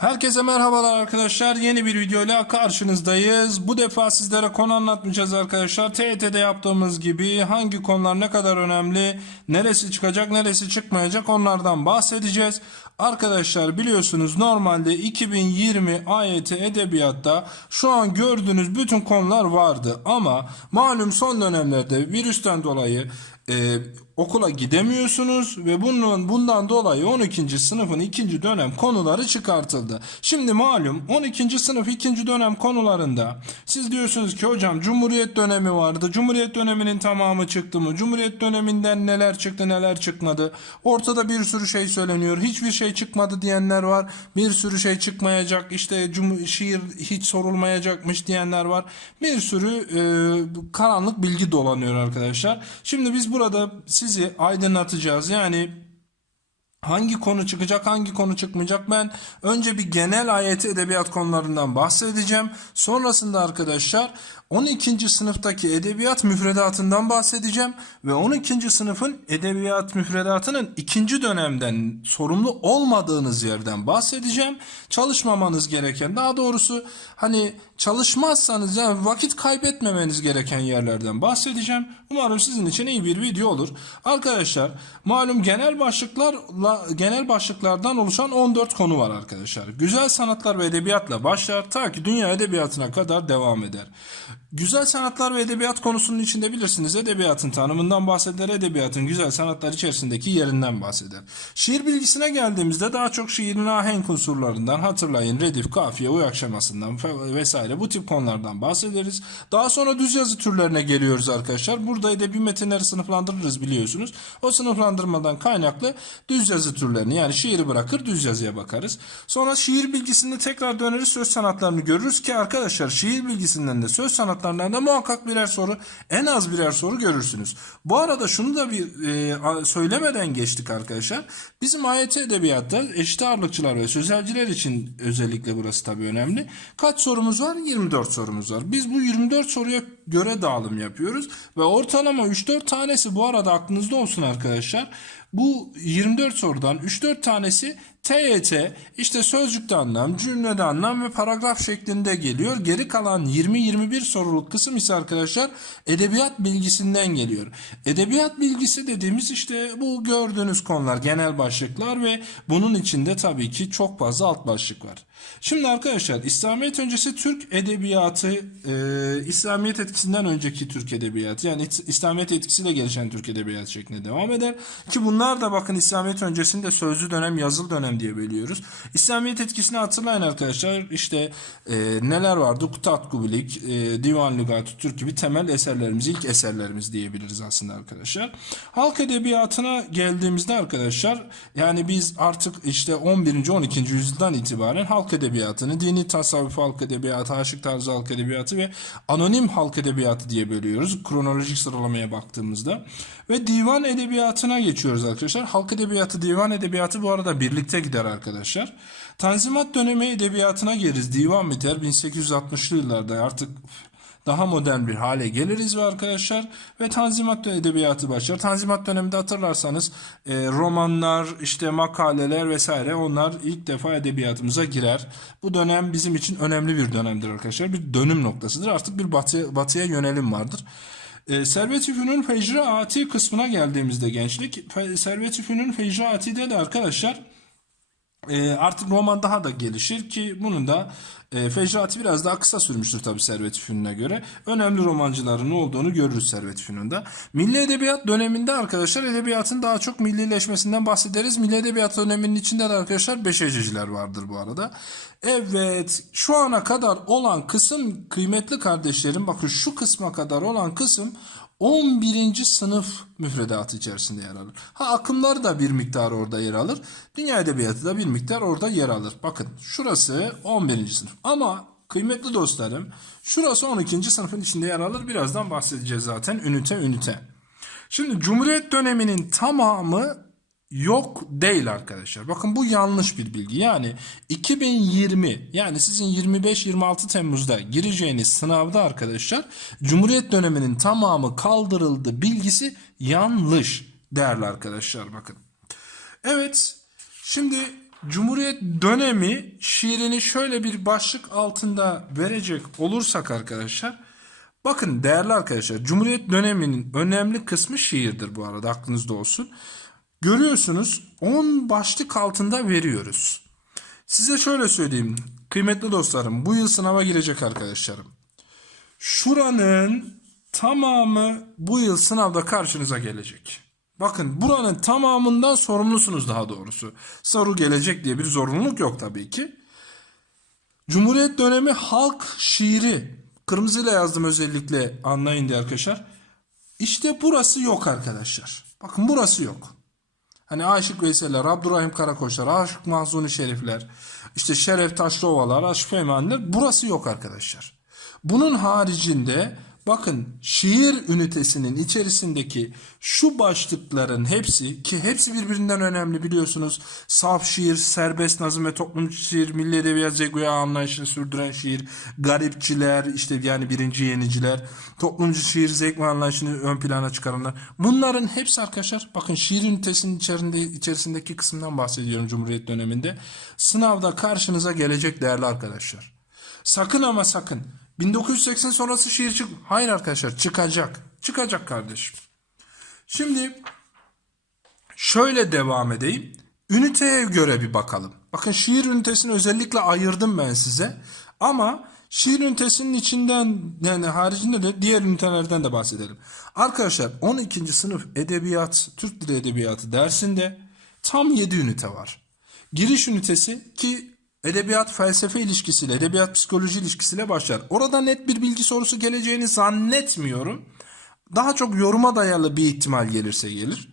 Herkese merhabalar arkadaşlar. Yeni bir videoyla karşınızdayız. Bu defa sizlere konu anlatmayacağız arkadaşlar. TET'de yaptığımız gibi hangi konular ne kadar önemli, neresi çıkacak, neresi çıkmayacak onlardan bahsedeceğiz. Arkadaşlar biliyorsunuz normalde 2020 AYT Edebiyat'ta şu an gördüğünüz bütün konular vardı. Ama malum son dönemlerde virüsten dolayı e, okula gidemiyorsunuz ve bunun bundan dolayı 12. sınıfın ikinci dönem konuları çıkartıldı. Şimdi malum 12. sınıf ikinci dönem konularında siz diyorsunuz ki hocam Cumhuriyet dönemi vardı. Cumhuriyet döneminin tamamı çıktı mı? Cumhuriyet döneminden neler çıktı neler çıkmadı? Ortada bir sürü şey söyleniyor. Hiçbir şey çıkmadı diyenler var. Bir sürü şey çıkmayacak. İşte şiir hiç sorulmayacakmış diyenler var. Bir sürü e, karanlık bilgi dolanıyor arkadaşlar. Şimdi biz burada sizi aydınlatacağız. Yani hangi konu çıkacak, hangi konu çıkmayacak ben önce bir genel ayeti edebiyat konularından bahsedeceğim. Sonrasında arkadaşlar 12. sınıftaki edebiyat müfredatından bahsedeceğim ve 12. sınıfın edebiyat müfredatının ikinci dönemden sorumlu olmadığınız yerden bahsedeceğim. Çalışmamanız gereken daha doğrusu hani çalışmazsanız yani vakit kaybetmemeniz gereken yerlerden bahsedeceğim. Umarım sizin için iyi bir video olur. Arkadaşlar malum genel başlıklarla genel başlıklardan oluşan 14 konu var arkadaşlar. Güzel sanatlar ve edebiyatla başlar ta ki dünya edebiyatına kadar devam eder. Güzel sanatlar ve edebiyat konusunun içinde bilirsiniz edebiyatın tanımından bahseder, edebiyatın güzel sanatlar içerisindeki yerinden bahseder. Şiir bilgisine geldiğimizde daha çok şiirin ahenk unsurlarından hatırlayın redif, kafiye, uy akşamasından fe- vesaire bu tip konulardan bahsederiz. Daha sonra düz yazı türlerine geliyoruz arkadaşlar. Burada edebi metinleri sınıflandırırız biliyorsunuz. O sınıflandırmadan kaynaklı düz yazı türlerini yani şiiri bırakır düz yazıya bakarız. Sonra şiir bilgisinde tekrar döneriz söz sanatlarını görürüz ki arkadaşlar şiir bilgisinden de söz sanatlarından da muhakkak birer soru en az birer soru görürsünüz. Bu arada şunu da bir e, söylemeden geçtik arkadaşlar. Bizim AYT edebiyatta eşit ağırlıkçılar ve sözelciler için özellikle burası tabii önemli. Kaç sorumuz var? 24 sorumuz var. Biz bu 24 soruya göre dağılım yapıyoruz ve ortalama 3-4 tanesi bu arada aklınızda olsun arkadaşlar. Bu 24 sorudan 3-4 tanesi TYT işte sözcükte anlam, cümlede anlam ve paragraf şeklinde geliyor. Geri kalan 20-21 soruluk kısım ise arkadaşlar edebiyat bilgisinden geliyor. Edebiyat bilgisi dediğimiz işte bu gördüğünüz konular, genel başlıklar ve bunun içinde tabii ki çok fazla alt başlık var. Şimdi arkadaşlar İslamiyet öncesi Türk edebiyatı, e, İslamiyet etkisinden önceki Türk edebiyatı yani İs- İslamiyet etkisiyle gelişen Türk edebiyatı şeklinde devam eder. Ki bunlar da bakın İslamiyet öncesinde sözlü dönem, yazılı dönem diye bölüyoruz. İslamiyet etkisini hatırlayın arkadaşlar işte e, neler vardı? Kutat Kubilik, e, Divan Lügatü Türk gibi temel eserlerimiz, ilk eserlerimiz diyebiliriz aslında arkadaşlar. Halk edebiyatına geldiğimizde arkadaşlar yani biz artık işte 11. 12. yüzyıldan itibaren halk edebiyatını dini tasavvuf halk edebiyatı, aşık tarzı halk edebiyatı ve anonim halk edebiyatı diye bölüyoruz. Kronolojik sıralamaya baktığımızda. Ve divan edebiyatına geçiyoruz arkadaşlar. Halk edebiyatı, divan edebiyatı bu arada birlikte gider arkadaşlar. Tanzimat dönemi edebiyatına geliriz. Divan biter 1860'lı yıllarda artık daha modern bir hale geliriz ve arkadaşlar ve Tanzimat edebiyatı başlar. Tanzimat döneminde hatırlarsanız e, romanlar, işte makaleler vesaire onlar ilk defa edebiyatımıza girer. Bu dönem bizim için önemli bir dönemdir arkadaşlar. Bir dönüm noktasıdır. Artık bir batıya, batıya yönelim vardır. E, Servet-i Fünun Fecraati kısmına geldiğimizde gençlik, Servet-i Fünun Fecraati'de de arkadaşlar e, artık roman daha da gelişir ki bunun da e, Fecrati biraz daha kısa sürmüştür tabii Servet-i Fünun'a göre. Önemli romancıların olduğunu görürüz Servet-i Fünun'da. Milli Edebiyat döneminde arkadaşlar edebiyatın daha çok millileşmesinden bahsederiz. Milli Edebiyat döneminin içinde de arkadaşlar beşeciciler vardır bu arada. Evet şu ana kadar olan kısım kıymetli kardeşlerim bakın şu kısma kadar olan kısım 11. sınıf müfredatı içerisinde yer alır. Ha akımlar da bir miktar orada yer alır. Dünya edebiyatı da bir miktar orada yer alır. Bakın şurası 11. sınıf. Ama kıymetli dostlarım şurası 12. sınıfın içinde yer alır. Birazdan bahsedeceğiz zaten ünite ünite. Şimdi Cumhuriyet döneminin tamamı yok değil arkadaşlar. Bakın bu yanlış bir bilgi. Yani 2020 yani sizin 25-26 Temmuz'da gireceğiniz sınavda arkadaşlar Cumhuriyet döneminin tamamı kaldırıldı bilgisi yanlış değerli arkadaşlar bakın. Evet şimdi Cumhuriyet dönemi şiirini şöyle bir başlık altında verecek olursak arkadaşlar. Bakın değerli arkadaşlar Cumhuriyet döneminin önemli kısmı şiirdir bu arada aklınızda olsun. Görüyorsunuz 10 başlık altında veriyoruz. Size şöyle söyleyeyim kıymetli dostlarım bu yıl sınava girecek arkadaşlarım. Şuranın tamamı bu yıl sınavda karşınıza gelecek. Bakın buranın tamamından sorumlusunuz daha doğrusu. Soru gelecek diye bir zorunluluk yok tabii ki. Cumhuriyet dönemi halk şiiri. Kırmızıyla yazdım özellikle anlayın diye arkadaşlar. İşte burası yok arkadaşlar. Bakın burası yok. Hani Aşık Veysel'ler, Abdurrahim Karakoçlar, Aşık Mahzuni Şerifler, işte Şeref Taşlıovalar, Aşık Feymaniler burası yok arkadaşlar. Bunun haricinde bakın şiir ünitesinin içerisindeki şu başlıkların hepsi ki hepsi birbirinden önemli biliyorsunuz. Saf şiir, serbest nazım ve toplumcu şiir, milli edebiyat zeguya anlayışını sürdüren şiir, garipçiler, işte yani birinci yeniciler, toplumcu şiir zevk ve anlayışını ön plana çıkaranlar. Bunların hepsi arkadaşlar bakın şiir ünitesinin içerisinde, içerisindeki kısımdan bahsediyorum Cumhuriyet döneminde. Sınavda karşınıza gelecek değerli arkadaşlar. Sakın ama sakın 1980 sonrası şiir çık. Hayır arkadaşlar çıkacak. Çıkacak kardeşim. Şimdi şöyle devam edeyim. Üniteye göre bir bakalım. Bakın şiir ünitesini özellikle ayırdım ben size. Ama şiir ünitesinin içinden yani haricinde de diğer ünitelerden de bahsedelim. Arkadaşlar 12. sınıf edebiyat, Türk Dili Edebiyatı dersinde tam 7 ünite var. Giriş ünitesi ki edebiyat felsefe ilişkisiyle, edebiyat psikoloji ilişkisiyle başlar. Orada net bir bilgi sorusu geleceğini zannetmiyorum. Daha çok yoruma dayalı bir ihtimal gelirse gelir.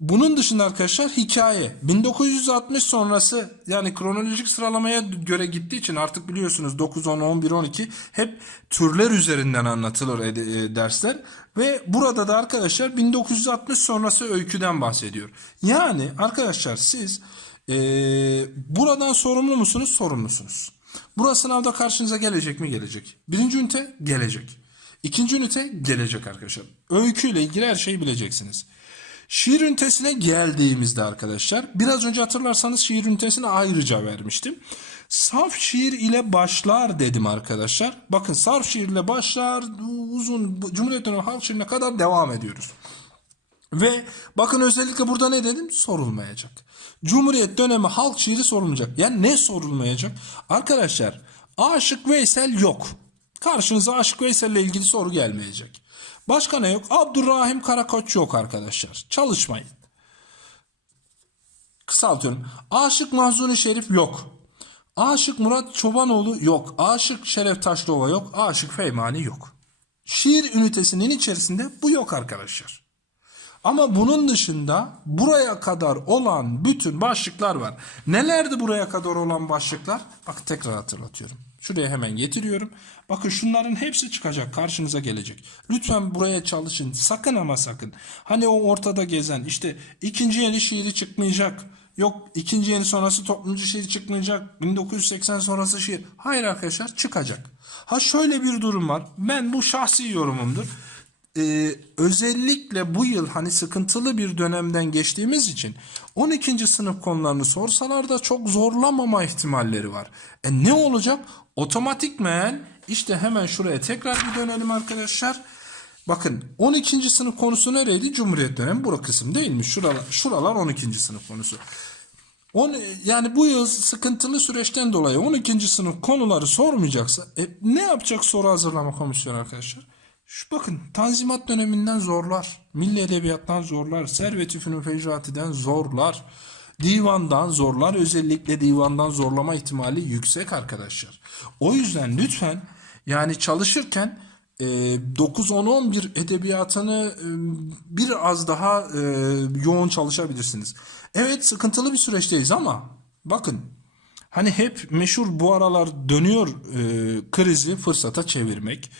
Bunun dışında arkadaşlar hikaye. 1960 sonrası yani kronolojik sıralamaya göre gittiği için artık biliyorsunuz 9, 10, 11, 12 hep türler üzerinden anlatılır e, dersler. Ve burada da arkadaşlar 1960 sonrası öyküden bahsediyor. Yani arkadaşlar siz e, buradan sorumlu musunuz? Sorumlusunuz. Burası sınavda karşınıza gelecek mi? Gelecek. Birinci ünite gelecek. İkinci ünite gelecek arkadaşlar. Öyküyle ilgili her şeyi bileceksiniz. Şiir ünitesine geldiğimizde arkadaşlar biraz önce hatırlarsanız şiir ünitesini ayrıca vermiştim. Saf şiir ile başlar dedim arkadaşlar. Bakın saf şiir ile başlar uzun Cumhuriyet dönemi halk şiirine kadar devam ediyoruz. Ve bakın özellikle burada ne dedim? Sorulmayacak. Cumhuriyet dönemi halk şiiri sorulmayacak. Yani ne sorulmayacak? Arkadaşlar Aşık Veysel yok. Karşınıza Aşık Veysel ile ilgili soru gelmeyecek. Başka ne yok? Abdurrahim Karakoç yok arkadaşlar. Çalışmayın. Kısaltıyorum. Aşık Mahzuni Şerif yok. Aşık Murat Çobanoğlu yok. Aşık Şeref Taşlıova yok. Aşık Feymani yok. Şiir ünitesinin içerisinde bu yok arkadaşlar. Ama bunun dışında buraya kadar olan bütün başlıklar var. Nelerdi buraya kadar olan başlıklar? Bak tekrar hatırlatıyorum. Şuraya hemen getiriyorum. Bakın şunların hepsi çıkacak karşınıza gelecek. Lütfen buraya çalışın. Sakın ama sakın. Hani o ortada gezen işte ikinci yeni şiiri çıkmayacak. Yok ikinci yeni sonrası toplumcu şiir çıkmayacak. 1980 sonrası şiir. Hayır arkadaşlar çıkacak. Ha şöyle bir durum var. Ben bu şahsi yorumumdur e, özellikle bu yıl hani sıkıntılı bir dönemden geçtiğimiz için 12. sınıf konularını sorsalar da çok zorlamama ihtimalleri var. E ne olacak? Otomatikmen işte hemen şuraya tekrar bir dönelim arkadaşlar. Bakın 12. sınıf konusu nereydi? Cumhuriyet dönemi bura kısım değil mi? Şuralar, şuralar 12. sınıf konusu. On, yani bu yıl sıkıntılı süreçten dolayı 12. sınıf konuları sormayacaksa e, ne yapacak soru hazırlama komisyonu arkadaşlar? Şu bakın Tanzimat döneminden zorlar. Milli Edebiyattan zorlar. Servet-i Fünun Fecrati'den zorlar. Divandan zorlar. Özellikle divandan zorlama ihtimali yüksek arkadaşlar. O yüzden lütfen yani çalışırken e, 9-10-11 edebiyatını e, biraz daha e, yoğun çalışabilirsiniz. Evet sıkıntılı bir süreçteyiz ama bakın hani hep meşhur bu aralar dönüyor e, krizi fırsata çevirmek.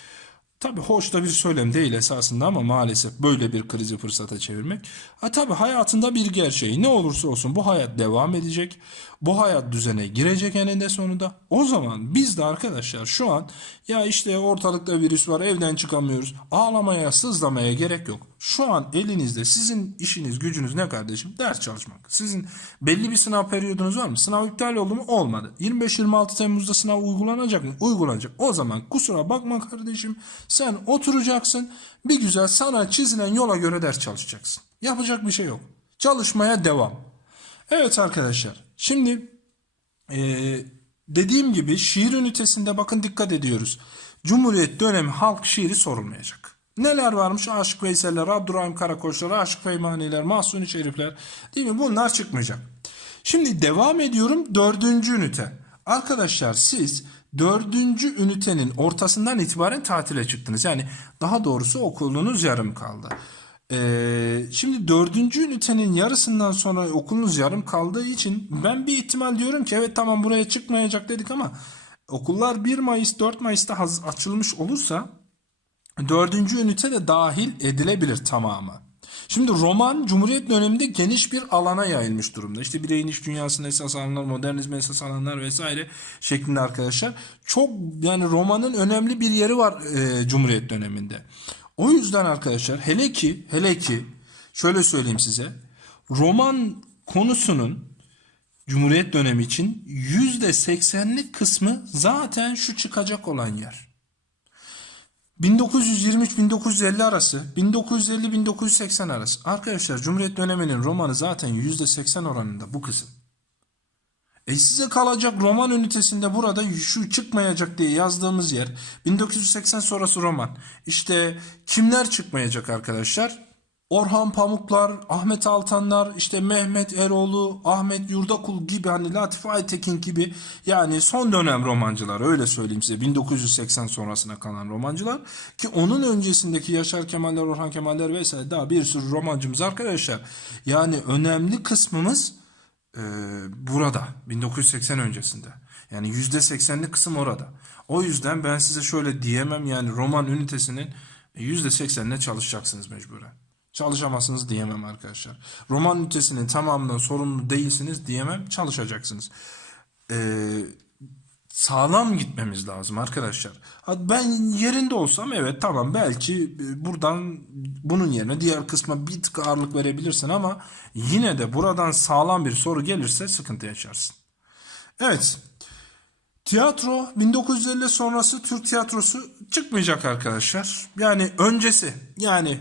Tabii hoş da bir söylem değil esasında ama maalesef böyle bir krizi fırsata çevirmek. Ha tabii hayatında bir gerçeği ne olursa olsun bu hayat devam edecek. Bu hayat düzene girecek eninde sonunda. O zaman biz de arkadaşlar şu an ya işte ortalıkta virüs var evden çıkamıyoruz. Ağlamaya sızlamaya gerek yok. Şu an elinizde sizin işiniz gücünüz ne kardeşim? Ders çalışmak. Sizin belli bir sınav periyodunuz var mı? Sınav iptal oldu mu? Olmadı. 25-26 Temmuz'da sınav uygulanacak mı? Uygulanacak. O zaman kusura bakma kardeşim. Sen oturacaksın. Bir güzel sana çizilen yola göre ders çalışacaksın. Yapacak bir şey yok. Çalışmaya devam. Evet arkadaşlar. Şimdi ee, dediğim gibi şiir ünitesinde bakın dikkat ediyoruz. Cumhuriyet dönemi halk şiiri sorulmayacak. Neler varmış? Aşık Veysel'ler, Abdurrahim Karakoçlar, Aşık Feymaniler, Mahsuni Şerifler değil mi? Bunlar çıkmayacak. Şimdi devam ediyorum dördüncü ünite. Arkadaşlar siz dördüncü ünitenin ortasından itibaren tatile çıktınız. Yani daha doğrusu okulunuz yarım kaldı. Ee, şimdi dördüncü ünitenin yarısından sonra okulunuz yarım kaldığı için ben bir ihtimal diyorum ki evet tamam buraya çıkmayacak dedik ama okullar 1 Mayıs 4 Mayıs'ta açılmış olursa dördüncü ünite de dahil edilebilir tamamı. Şimdi roman Cumhuriyet döneminde geniş bir alana yayılmış durumda. İşte bireyin iş dünyasında esas alanlar, modernizme esas alanlar vesaire şeklinde arkadaşlar. Çok yani romanın önemli bir yeri var e, Cumhuriyet döneminde. O yüzden arkadaşlar hele ki hele ki şöyle söyleyeyim size. Roman konusunun Cumhuriyet dönemi için %80'lik kısmı zaten şu çıkacak olan yer. 1923-1950 arası, 1950-1980 arası. Arkadaşlar Cumhuriyet döneminin romanı zaten %80 oranında bu kısım. E size kalacak roman ünitesinde burada şu çıkmayacak diye yazdığımız yer 1980 sonrası roman. İşte kimler çıkmayacak arkadaşlar? Orhan Pamuklar, Ahmet Altanlar, işte Mehmet Eroğlu, Ahmet Yurdakul gibi hani Latif Aytekin gibi yani son dönem romancılar öyle söyleyeyim size 1980 sonrasına kalan romancılar ki onun öncesindeki Yaşar Kemaller, Orhan Kemaller vesaire daha bir sürü romancımız arkadaşlar. Yani önemli kısmımız e, burada 1980 öncesinde. Yani %80'lik kısım orada. O yüzden ben size şöyle diyemem yani roman ünitesinin %80'ine çalışacaksınız mecburen. Çalışamazsınız diyemem arkadaşlar. Roman ünitesinin tamamından sorumlu değilsiniz diyemem çalışacaksınız. Ee, sağlam gitmemiz lazım arkadaşlar. Ben yerinde olsam evet tamam belki e, buradan bunun yerine diğer kısma bir tık ağırlık verebilirsin ama yine de buradan sağlam bir soru gelirse sıkıntı yaşarsın. Evet. Tiyatro 1950 sonrası Türk tiyatrosu çıkmayacak arkadaşlar. Yani öncesi yani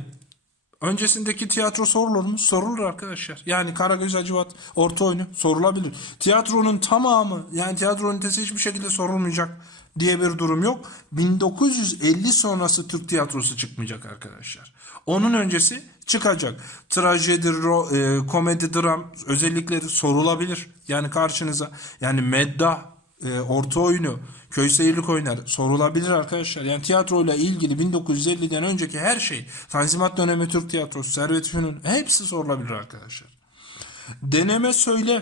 Öncesindeki tiyatro sorulur mu? Sorulur arkadaşlar. Yani Karagöz Hacivat orta oyunu sorulabilir. Tiyatronun tamamı yani tiyatro ünitesi hiçbir şekilde sorulmayacak diye bir durum yok. 1950 sonrası Türk tiyatrosu çıkmayacak arkadaşlar. Onun öncesi çıkacak. Trajedi, ro- e, komedi, dram özellikleri sorulabilir. Yani karşınıza yani meddah, e, orta oyunu, köy seyirlik oyunları sorulabilir arkadaşlar. Yani tiyatroyla ilgili 1950'den önceki her şey, Tanzimat dönemi Türk tiyatrosu, Servet Fünun hepsi sorulabilir arkadaşlar. Deneme söylev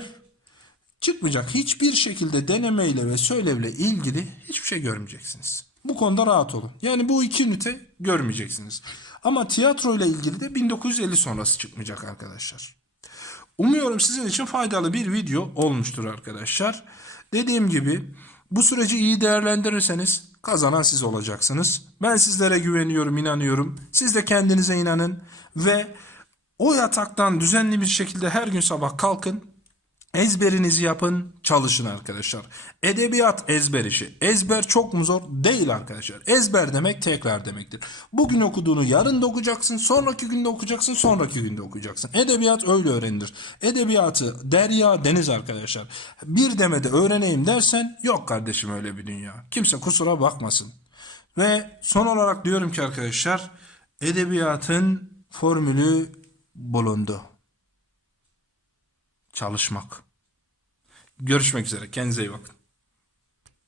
çıkmayacak. Hiçbir şekilde denemeyle ve söylevle ilgili hiçbir şey görmeyeceksiniz. Bu konuda rahat olun. Yani bu iki ünite görmeyeceksiniz. Ama tiyatro ile ilgili de 1950 sonrası çıkmayacak arkadaşlar. Umuyorum sizin için faydalı bir video olmuştur arkadaşlar. Dediğim gibi bu süreci iyi değerlendirirseniz kazanan siz olacaksınız. Ben sizlere güveniyorum, inanıyorum. Siz de kendinize inanın ve o yataktan düzenli bir şekilde her gün sabah kalkın. Ezberinizi yapın, çalışın arkadaşlar. Edebiyat ezber işi. Ezber çok mu zor? Değil arkadaşlar. Ezber demek tekrar demektir. Bugün okuduğunu yarın da okuyacaksın, sonraki günde okuyacaksın, sonraki günde okuyacaksın. Edebiyat öyle öğrenilir. Edebiyatı derya deniz arkadaşlar. Bir demede öğreneyim dersen yok kardeşim öyle bir dünya. Kimse kusura bakmasın. Ve son olarak diyorum ki arkadaşlar edebiyatın formülü bulundu çalışmak. Görüşmek üzere. Kendinize iyi bakın.